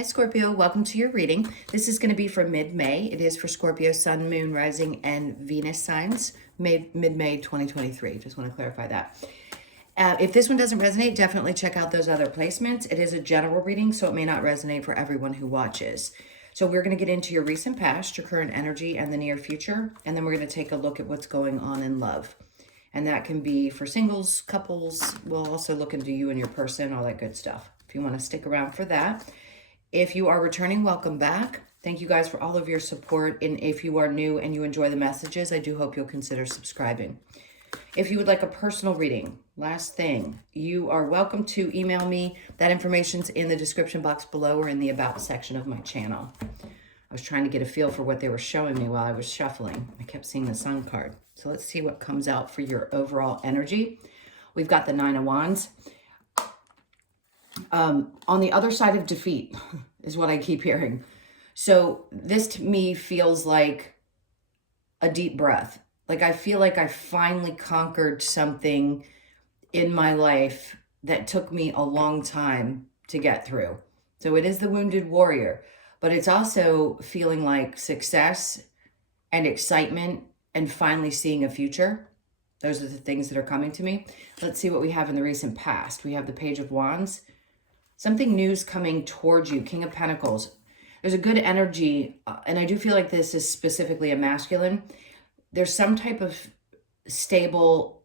Hi Scorpio, welcome to your reading. This is going to be for mid-May. It is for Scorpio, Sun, Moon, Rising, and Venus signs, mid-May 2023. Just want to clarify that. If this one doesn't resonate, definitely check out those other placements. It is a general reading, so it may not resonate for everyone who watches. So we're going to get into your recent past, your current energy, and the near future, and then we're going to take a look at what's going on in love. And that can be for singles, couples. We'll also look into you and your person, all that good stuff, if you want to stick around for that. If you are returning, welcome back. Thank you guys for all of your support. And if you are new and you enjoy the messages, I do hope you'll consider subscribing. If you would like a personal reading, last thing, you are welcome to email me. That information's in the description box below or in the About section of my channel. I was trying to get a feel for what they were showing me while I was shuffling. I kept seeing the Sun card. So let's see what comes out for your overall energy. We've got the Nine of Wands. On the other side of defeat is what I keep hearing. So this to me feels like a deep breath. Like I feel like I finally conquered something in my life that took me a long time to get through. So it is the wounded warrior, but it's also feeling like success and excitement and finally seeing a future. Those are the things that are coming to me. Let's see what we have in the recent past. We have the Page of Wands. Something new's coming towards you, King of Pentacles. There's a good energy, and I do feel like this is specifically a masculine. There's some type of stable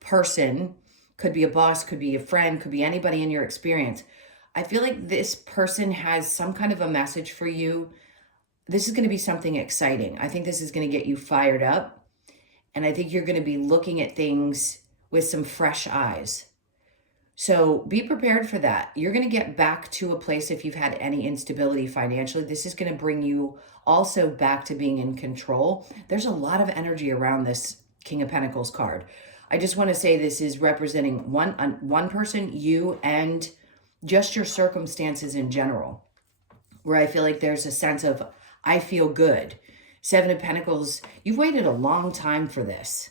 person, could be a boss, could be a friend, could be anybody in your experience. I feel like this person has some kind of a message for you. This is going to be something exciting. I think this is going to get you fired up, and I think you're going to be looking at things with some fresh eyes. So be prepared for that. You're going to get back to a place if you've had any instability financially. This is going to bring you also back to being in control. There's a lot of energy around this King of Pentacles card. I just want to say this is representing one person, you, and just your circumstances in general, where I feel like there's a sense of, I feel good. Seven of Pentacles, you've waited a long time for this.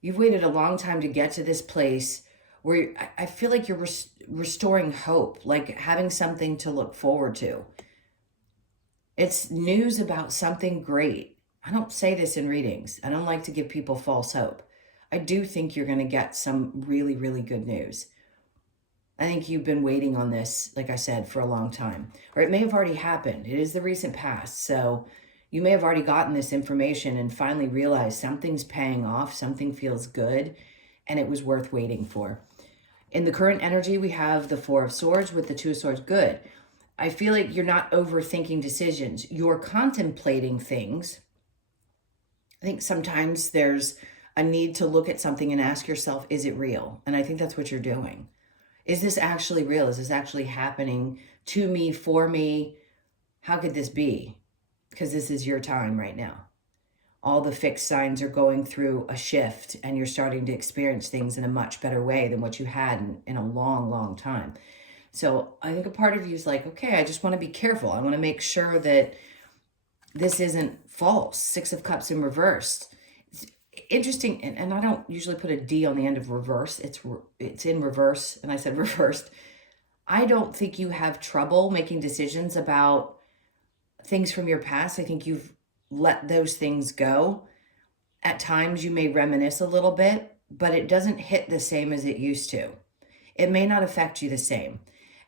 You've waited a long time to get to this place where I feel like you're restoring hope, like having something to look forward to. It's news about something great. I don't say this in readings. I don't like to give people false hope. I do think you're going to get some really, really good news. I think you've been waiting on this, like I said, for a long time. Or it may have already happened. It is the recent past. So you may have already gotten this information and finally realized something's paying off, something feels good, and it was worth waiting for. In the current energy, we have the Four of Swords with the Two of Swords. Good. I feel like you're not overthinking decisions. You're contemplating things. I think sometimes there's a need to look at something and ask yourself, is it real? And I think that's what you're doing. Is this actually real? Is this actually happening to me, for me? How could this be? Because this is your time right now. All the fixed signs are going through a shift and you're starting to experience things in a much better way than what you had in a long, long time. So I think a part of you is like, okay, I just want to be careful. I want to make sure that this isn't false. Six of Cups in reverse. It's interesting, and I don't usually put a D on the end of reverse. It's in reverse, and I said reversed. I don't think you have trouble making decisions about things from your past. I think you've let those things go. At times you may reminisce a little bit, but it doesn't hit the same as it used to. It may not affect you the same.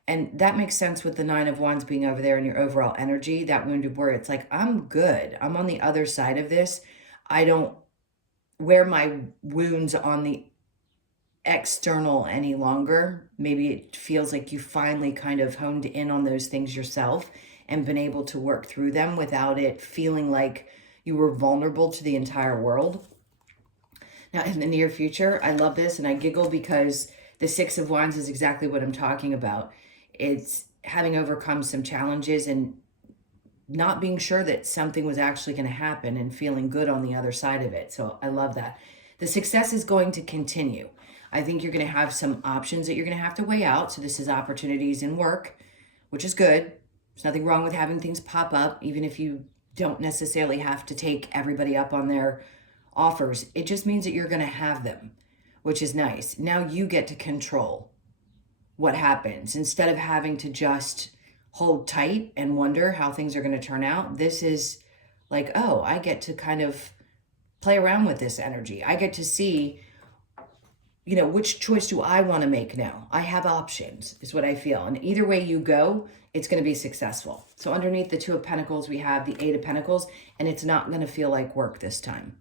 And that makes sense with the Nine of Wands being over there in your overall energy, that wounded warrior. It's like, I'm good. I'm on the other side of this. I don't wear my wounds on the external any longer. Maybe it feels like you finally kind of honed in on those things yourself and been able to work through them without it feeling like you were vulnerable to the entire world. Now, in the near future, I love this and I giggle because the Six of Wands is exactly what I'm talking about. It's having overcome some challenges and not being sure that something was actually going to happen and feeling good on the other side of it. So I love that. The success is going to continue. I think you're going to have some options that you're going to have to weigh out. So this is opportunities in work, which is good. There's nothing wrong with having things pop up, even if you don't necessarily have to take everybody up on their offers. It just means that you're going to have them, which is nice. Now you get to control what happens instead of having to just hold tight and wonder how things are going to turn out. This is like, oh, I get to kind of play around with this energy. I get to see, which choice do I want to make now? I have options, is what I feel. And either way you go, it's going to be successful. So underneath the Two of Pentacles, we have the Eight of Pentacles, and it's not going to feel like work this time.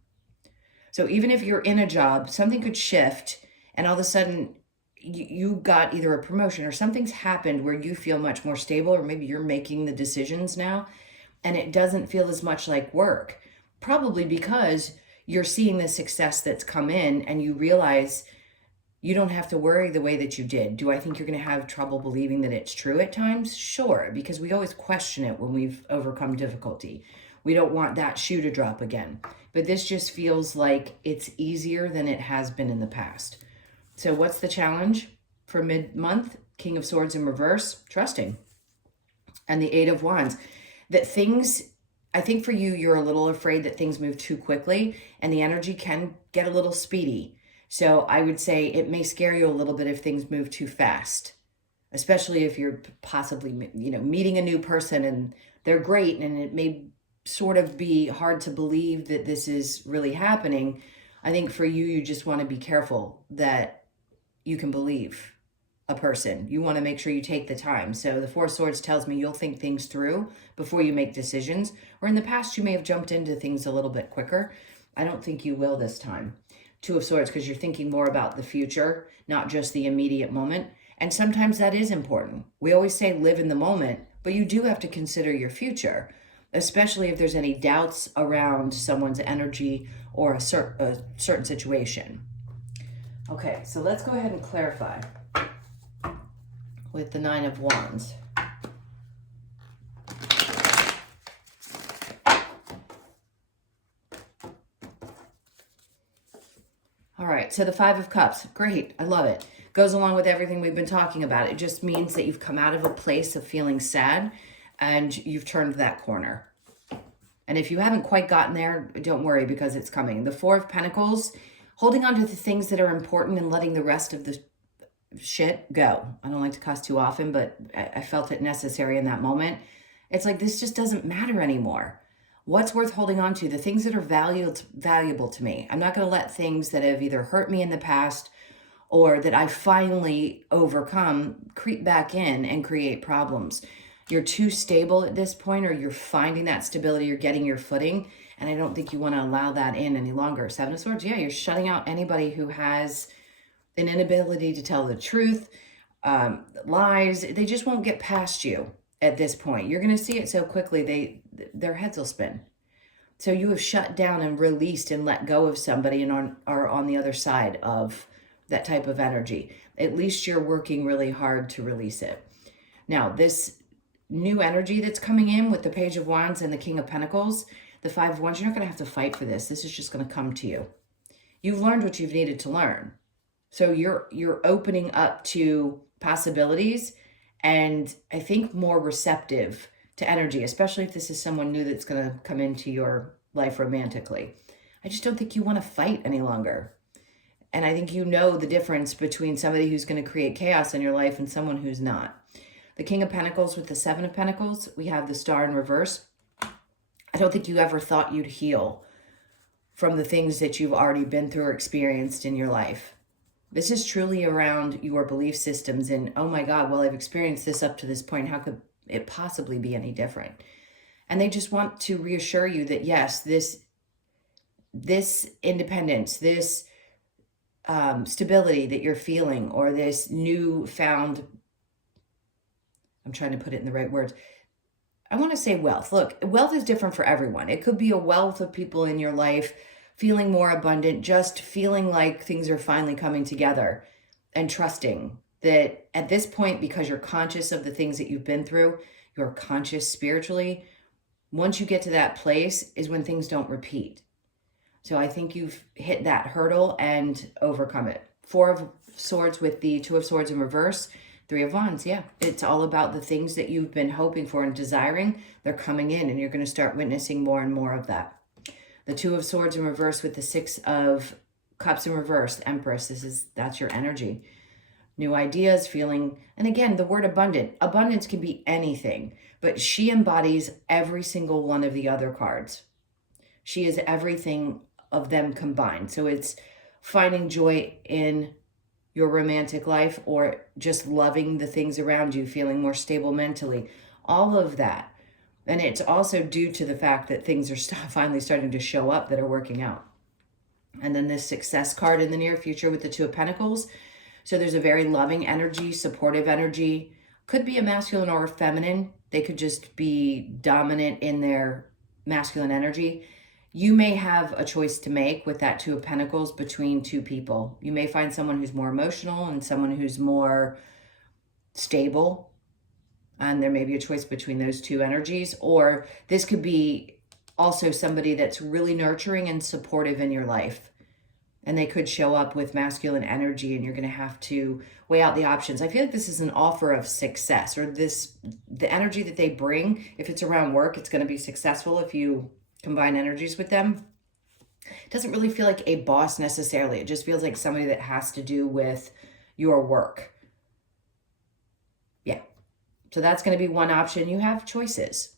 So even if you're in a job, something could shift, and all of a sudden you got either a promotion or something's happened where you feel much more stable, or maybe you're making the decisions now, and it doesn't feel as much like work. Probably because you're seeing the success that's come in, and you realize you don't have to worry the way that you did. Do I think you're going to have trouble believing that it's true at times? Sure, because we always question it when we've overcome difficulty. We don't want that shoe to drop again. But this just feels like it's easier than it has been in the past. So what's the challenge for mid-month? King of Swords in reverse, trusting. And the Eight of Wands. That things, I think for you, you're a little afraid that things move too quickly, and the energy can get a little speedy. So I would say it may scare you a little bit if things move too fast, especially if you're possibly, meeting a new person and they're great, and it may sort of be hard to believe that this is really happening. I think for you, you just want to be careful that you can believe a person. You want to make sure you take the time. So the Four of Swords tells me you'll think things through before you make decisions, or in the past, you may have jumped into things a little bit quicker. I don't think you will this time. Two of Swords, because you're thinking more about the future, not just the immediate moment. And sometimes that is important. We always say live in the moment, but you do have to consider your future, especially if there's any doubts around someone's energy or a certain situation. Okay, so let's go ahead and clarify with the Nine of Wands. All right, so the Five of Cups, great, I love it. Goes along with everything we've been talking about. It just means that you've come out of a place of feeling sad and you've turned that corner. And if you haven't quite gotten there, don't worry, because it's coming. The Four of Pentacles, holding on to the things that are important and letting the rest of the shit go. I don't like to cuss too often, but I felt it necessary in that moment. It's like, this just doesn't matter anymore. What's worth holding on to? The things that are valuable to me. I'm not going to let things that have either hurt me in the past or that I finally overcome creep back in and create problems. You're too stable at this point, or you're finding that stability, you're getting your footing, and I don't think you want to allow that in any longer. Seven of Swords, yeah, you're shutting out anybody who has an inability to tell the truth, lies. They just won't get past you at this point. You're going to see it so quickly, their heads will spin. So you have shut down and released and let go of somebody and are on the other side of that type of energy. At least you're working really hard to release it. Now, this new energy that's coming in with the Page of Wands and the King of Pentacles, the Five of Wands, you're not going to have to fight for this. This is just going to come to you. You've learned what you've needed to learn. So you're opening up to possibilities, and I think more receptive to energy, especially if this is someone new that's going to come into your life romantically. I just don't think you want to fight any longer. And I think you know the difference between somebody who's going to create chaos in your life and someone who's not. The King of Pentacles with the Seven of Pentacles, we have the Star in reverse. I don't think you ever thought you'd heal from the things that you've already been through or experienced in your life. This is truly around your belief systems and, oh my God, well, I've experienced this up to this point. How could it possibly be any different? And they just want to reassure you that, yes, this independence, this stability that you're feeling, or this newfound, I'm trying to put it in the right words. I want to say wealth. Look, wealth is different for everyone. It could be a wealth of people in your life feeling more abundant, just feeling like things are finally coming together, and trusting that at this point, because you're conscious of the things that you've been through, you're conscious spiritually. Once you get to that place is when things don't repeat. So I think you've hit that hurdle and overcome it. Four of Swords with the Two of Swords in reverse. Three of Wands, yeah. It's all about the things that you've been hoping for and desiring. They're coming in, and you're going to start witnessing more and more of that. The Two of Swords in reverse with the Six of Cups in reverse. Empress, that's your energy. new ideas, feeling, and again, the word abundant. Abundance can be anything, but she embodies every single one of the other cards. She is everything of them combined. So it's finding joy in your romantic life or just loving the things around you, feeling more stable mentally, all of that. And it's also due to the fact that things are finally starting to show up that are working out. And then this success card in the near future with the Two of Pentacles. So there's a very loving energy, supportive energy. Could be a masculine or a feminine. They could just be dominant in their masculine energy. You may have a choice to make with that Two of Pentacles between two people. You may find someone who's more emotional and someone who's more stable. And there may be a choice between those two energies. Or this could be also somebody that's really nurturing and supportive in your life. And they could show up with masculine energy and you're going to have to weigh out the options. I feel like this is an offer of success, or the energy that they bring. If it's around work, it's going to be successful if you combine energies with them. It doesn't really feel like a boss necessarily. It just feels like somebody that has to do with your work. Yeah. So that's going to be one option. You have choices.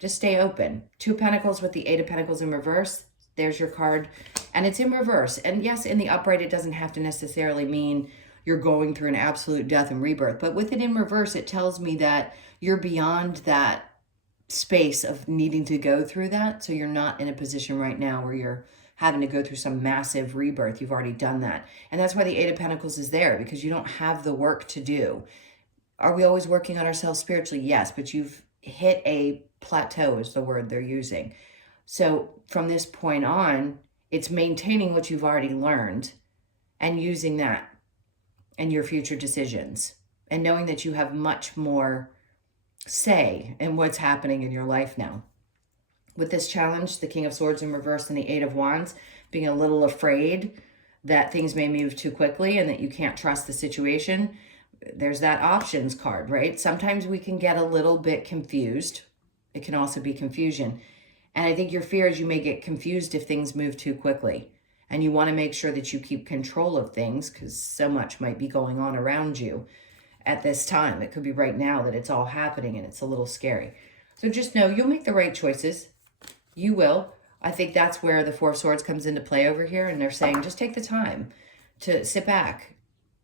Just stay open. Two of Pentacles with the Eight of Pentacles in reverse. There's your card. And it's in reverse. And yes, in the upright, it doesn't have to necessarily mean you're going through an absolute death and rebirth. But with it in reverse, it tells me that you're beyond that space of needing to go through that. So you're not in a position right now where you're having to go through some massive rebirth. You've already done that. And that's why the Eight of Pentacles is there, because you don't have the work to do. Are we always working on ourselves spiritually? Yes, but you've hit a plateau is the word they're using. So from this point on, it's maintaining what you've already learned and using that in your future decisions and knowing that you have much more say in what's happening in your life now. With this challenge, the King of Swords in reverse and the Eight of Wands, being a little afraid that things may move too quickly and that you can't trust the situation, there's that options card, right? Sometimes we can get a little bit confused. It can also be confusion. And I think your fear is you may get confused if things move too quickly. And you want to make sure that you keep control of things because so much might be going on around you at this time. It could be right now that it's all happening and it's a little scary. So just know you'll make the right choices. You will. I think that's where the Four of Swords comes into play over here. And they're saying just take the time to sit back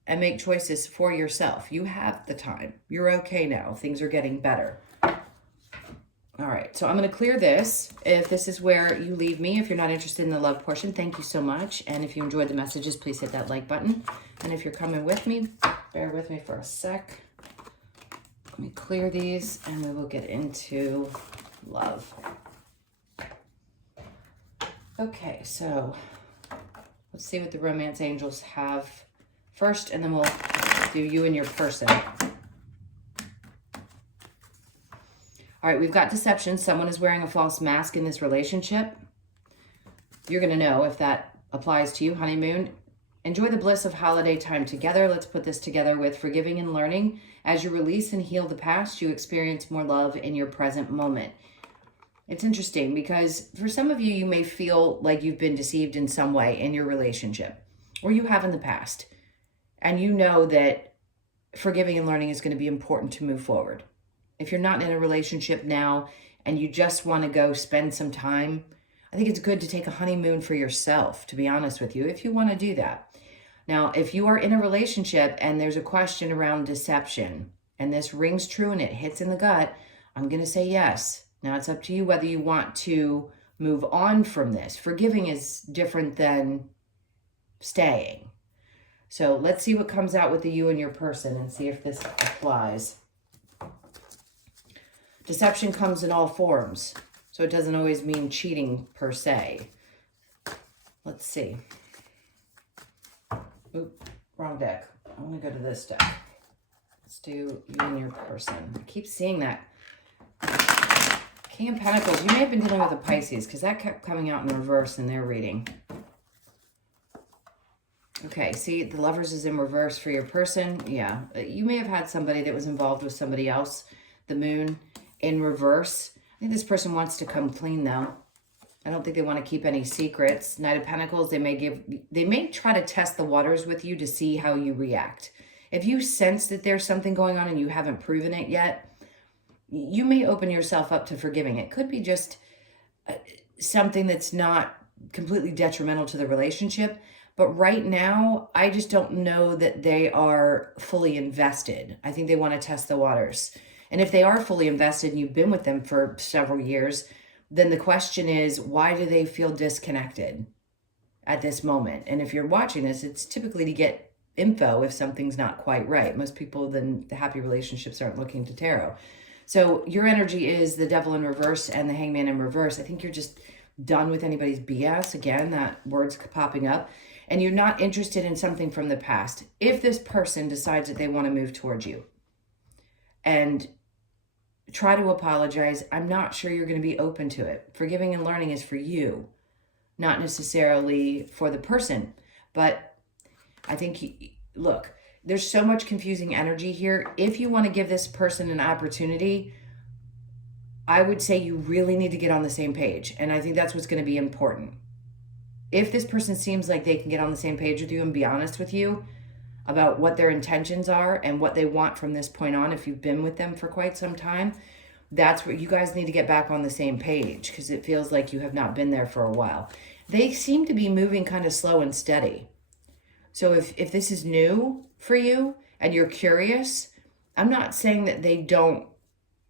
and make choices for yourself. You have the time. You're okay now. Things are getting better. All right, so I'm going to clear this. If this is where you leave me, if you're not interested in the love portion, thank you so much. And if you enjoyed the messages, please hit that like button. And if you're coming with me, bear with me for a sec. Let me clear these and we will get into love. Okay, so let's see what the romance angels have first, and then we'll do you and your person. All right, we've got deception. Someone is wearing a false mask in this relationship. You're going to know if that applies to you. Honeymoon. Enjoy the bliss of holiday time together. Let's put this together with forgiving and learning. As you release and heal the past, you experience more love in your present moment. It's interesting because for some of you, you may feel like you've been deceived in some way in your relationship, or you have in the past. And you know that forgiving and learning is going to be important to move forward. If you're not in a relationship now and you just want to go spend some time, I think it's good to take a honeymoon for yourself, to be honest with you, if you want to do that. Now, if you are in a relationship and there's a question around deception, and this rings true and it hits in the gut, I'm going to say yes. Now, it's up to you whether you want to move on from this. Forgiving is different than staying. So let's see what comes out with the you and your person and see if this applies. Deception comes in all forms, so it doesn't always mean cheating per se. Let's see. Oop, wrong deck. I'm going to go to this deck. Let's do you and your person. I keep seeing that. King of Pentacles. You may have been dealing with a Pisces because that kept coming out in reverse in their reading. Okay, see, the Lovers is in reverse for your person. Yeah, you may have had somebody that was involved with somebody else. The Moon in reverse. I think this person wants to come clean though. I don't think they want to keep any secrets. Knight of Pentacles, they may try to test the waters with you to see how you react. If you sense that there's something going on and you haven't proven it yet, you may open yourself up to forgiving. It could be just something that's not completely detrimental to the relationship. But right now, I just don't know that they are fully invested. I think they want to test the waters. And if they are fully invested and you've been with them for several years, then the question is, why do they feel disconnected at this moment? And if you're watching this, it's typically to get info if something's not quite right. Most people, then the happy relationships aren't looking to tarot. So your energy is the Devil in reverse and the Hangman in reverse. I think you're just done with anybody's BS. Again, that word's popping up. And you're not interested in something from the past. If this person decides that they want to move towards you and try to apologize, I'm not sure you're going to be open to it. Forgiving and learning is for you, not necessarily for the person. But I think, look, there's so much confusing energy here. If you want to give this person an opportunity, I would say you really need to get on the same page. And I think that's what's going to be important. If this person seems like they can get on the same page with you and be honest with you about what their intentions are and what they want from this point on, if you've been with them for quite some time, that's where you guys need to get back on the same page, because it feels like you have not been there for a while. They seem to be moving kind of slow and steady. So if this is new for you and you're curious, I'm not saying that they don't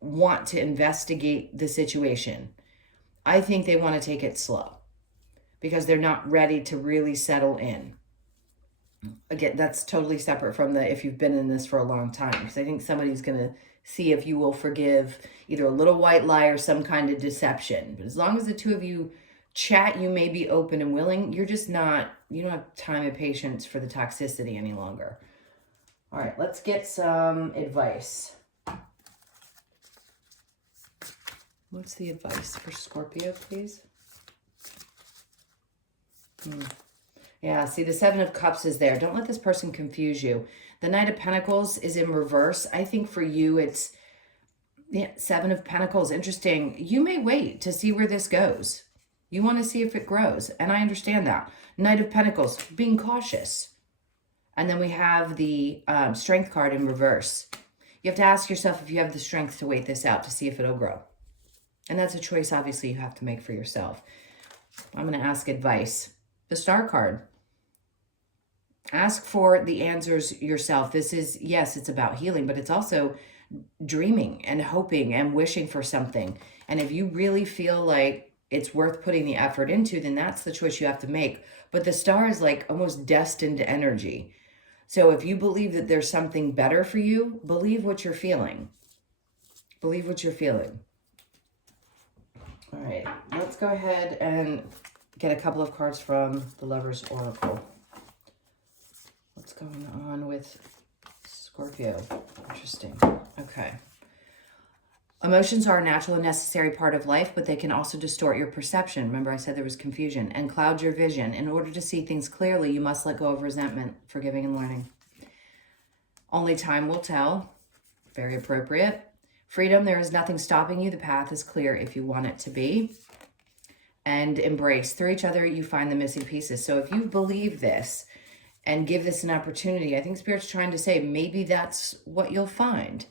want to investigate the situation. I think they want to take it slow, because they're not ready to really settle in. Again, that's totally separate from the if you've been in this for a long time. Because I think somebody's going to see if you will forgive either a little white lie or some kind of deception. But as long as the two of you chat, you may be open and willing. You're just not, you don't have time and patience for the toxicity any longer. All right, let's get some advice. What's the advice for Scorpio, please? Yeah, see, the Seven of Cups is there. Don't let this person confuse you. The Knight of Pentacles is in reverse. I think for you, it's Seven of Pentacles. Interesting. You may wait to see where this goes. You want to see if it grows. And I understand that. Knight of Pentacles, being cautious. And then we have the Strength card in reverse. You have to ask yourself if you have the strength to wait this out to see if it'll grow. And that's a choice, obviously, you have to make for yourself. I'm going to ask advice. The Star card. Ask for the answers yourself. This is, yes, it's about healing, but it's also dreaming and hoping and wishing for something. And if you really feel like it's worth putting the effort into, then that's the choice you have to make. But the Star is like almost destined energy. So if you believe that there's something better for you, believe what you're feeling. Believe what you're feeling. All right, let's go ahead and get a couple of cards from the Lover's Oracle. What's going on with Scorpio? Interesting. Okay. Emotions are a natural and necessary part of life, but they can also distort your perception. Remember, I said there was confusion, and cloud your vision. In order to see things clearly, you must let go of resentment, forgiving and learning. Only time will tell. Very appropriate. Freedom, there is nothing stopping you. The path is clear if you want it to be. And embrace. Through each other, you find the missing pieces. So if you believe this and give this an opportunity, I think Spirit's trying to say maybe that's what you'll find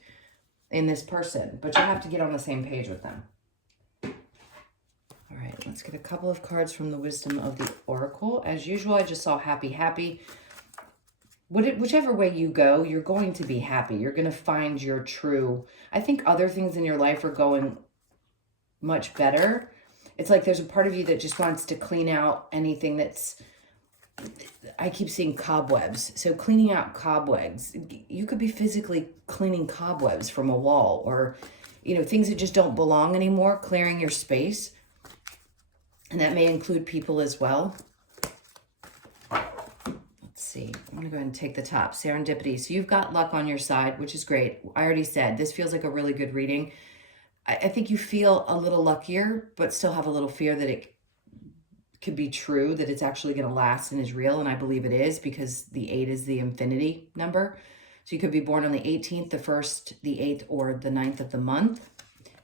in this person. But you have to get on the same page with them. All right, let's get a couple of cards from the Wisdom of the Oracle. As usual, I just saw happy, happy. Whichever way you go, you're going to be happy. You're going to find your true. I think other things in your life are going much better. It's like there's a part of you that just wants to clean out anything that's, I keep seeing cobwebs. So cleaning out cobwebs, you could be physically cleaning cobwebs from a wall, or, things that just don't belong anymore, clearing your space. And that may include people as well. Let's see. I'm going to go ahead and take the top. Serendipity. So you've got luck on your side, which is great. I already said this feels like a really good reading. I think you feel a little luckier, but still have a little fear that it could be true, that it's actually going to last and is real. And I believe it is, because the 8 is the infinity number. So you could be born on the 18th, the 1st, the 8th, or the 9th of the month,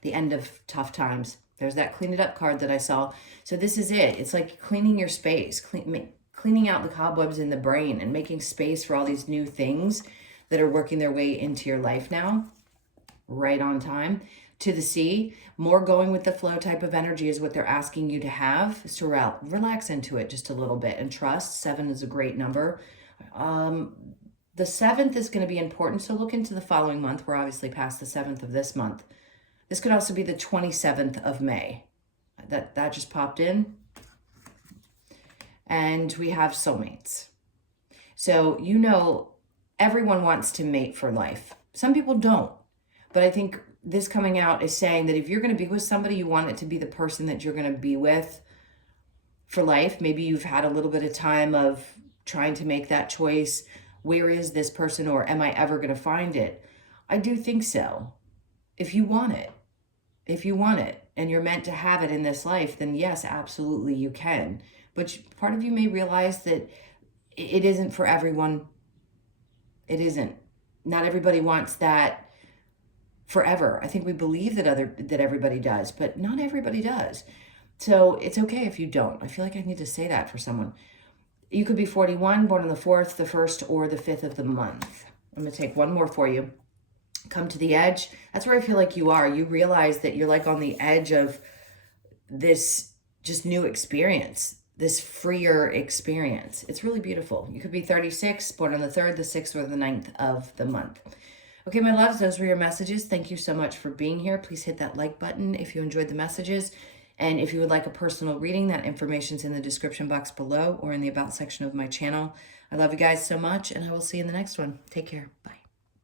the end of tough times. There's that clean it up card that I saw. So this is it. It's like cleaning your space, cleaning out the cobwebs in the brain and making space for all these new things that are working their way into your life now, right on time. To the sea, more going with the flow type of energy is what they're asking you to have. Is to relax into it just a little bit and trust. 7 is a great number. The 7th is going to be important, so look into the following month. We're obviously past the 7th of this month. This could also be the 27th of May. That just popped in. And we have soulmates. So, you know, everyone wants to mate for life. Some people don't. But I think this coming out is saying that if you're going to be with somebody, you want it to be the person that you're going to be with for life. Maybe you've had a little bit of time of trying to make that choice. Where is this person, or am I ever going to find it? I do think so. If you want it, and you're meant to have it in this life, then yes, absolutely you can. But part of you may realize that it isn't for everyone. It isn't. Not everybody wants that forever. I think we believe that everybody does, but not everybody does. So it's okay if you don't. I feel like I need to say that for someone. You could be 41, born on the 4th, the 1st, or the 5th of the month. I'm going to take one more for you. Come to the edge. That's where I feel like you are. You realize that you're like on the edge of this just new experience, this freer experience. It's really beautiful. You could be 36, born on the 3rd, the 6th, or the 9th of the month. Okay, my loves, those were your messages. Thank you so much for being here. Please hit that like button if you enjoyed the messages. And if you would like a personal reading, that information's in the description box below or in the about section of my channel. I love you guys so much, and I will see you in the next one. Take care. Bye.